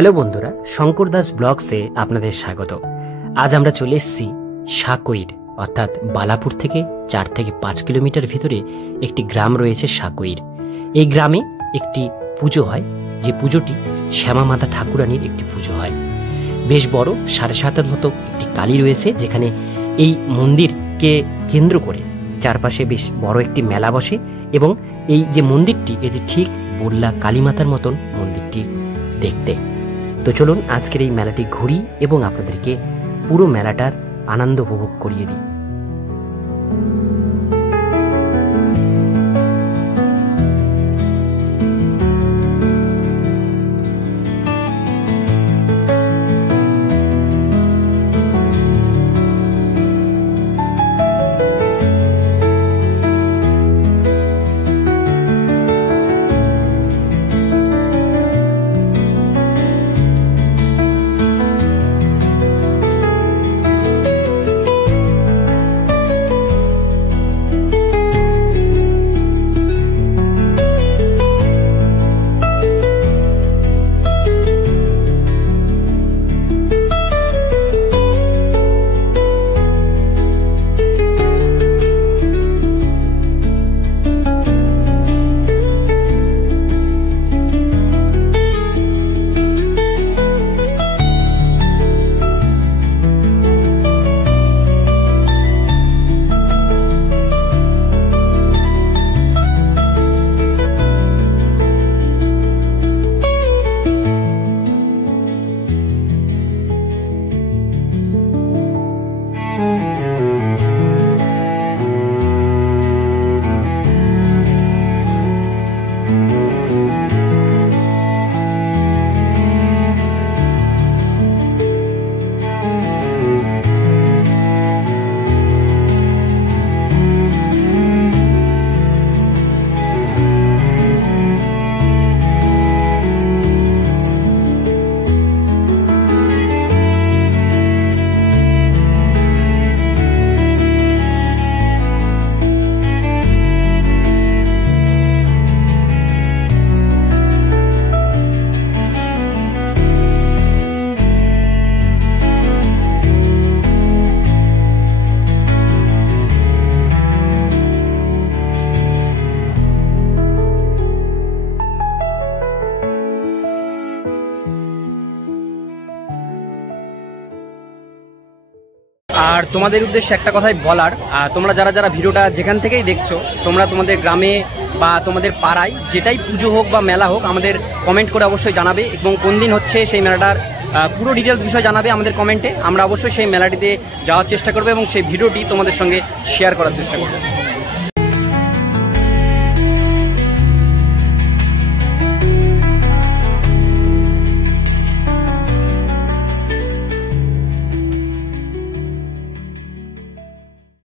Hello বন্ধুরা, শঙ্কর দাস ব্লগসে আপনাদের স্বাগত। আজ আমরা চলে এসেছি সাকইর, অর্থাৎ বালাপুর থেকে 4 থেকে 5 কিলোমিটার ভিতরে একটি গ্রাম রয়েছে সাকইর। এই গ্রামে একটি পুজো হয়, যে পুজোটি শ্যামা মাতা ঠাকুরানীর একটি পুজো হয়। বেশ বড় 7.5 মতো একটি কালী রয়েছে, যেখানে এই মন্দিরকে কেন্দ্র করে চারপাশে বেশ বড় একটি মেলা বসে এবং এই যে মন্দিরটি, এটি ঠিক বললা কালীমাতার মতন মন্দিরটি দেখতে। তো চলুন আজকের এই মেলাটি ঘুরি এবং আপনাদেরকে পুরো মেলাটার আনন্দ উপভোগ করিয়ে দিই। আর তোমাদের উদ্দেশ্যে একটা কথাই বলার, তোমরা যারা যারা ভিডিওটা যেখান থেকেই দেখছো, তোমরা তোমাদের গ্রামে বা তোমাদের পাড়ায় যেটাই পুজো হোক বা মেলা হোক, আমাদের কমেন্ট করে অবশ্যই জানাবে এবং কোন দিন হচ্ছে সেই মেলাটার পুরো ডিটেলস বিষয় জানাবে আমাদের কমেন্টে। আমরা অবশ্যই সেই মেলাটিতে যাওয়ার চেষ্টা করবো এবং সেই ভিডিওটি তোমাদের সঙ্গে শেয়ার করার চেষ্টা করবো।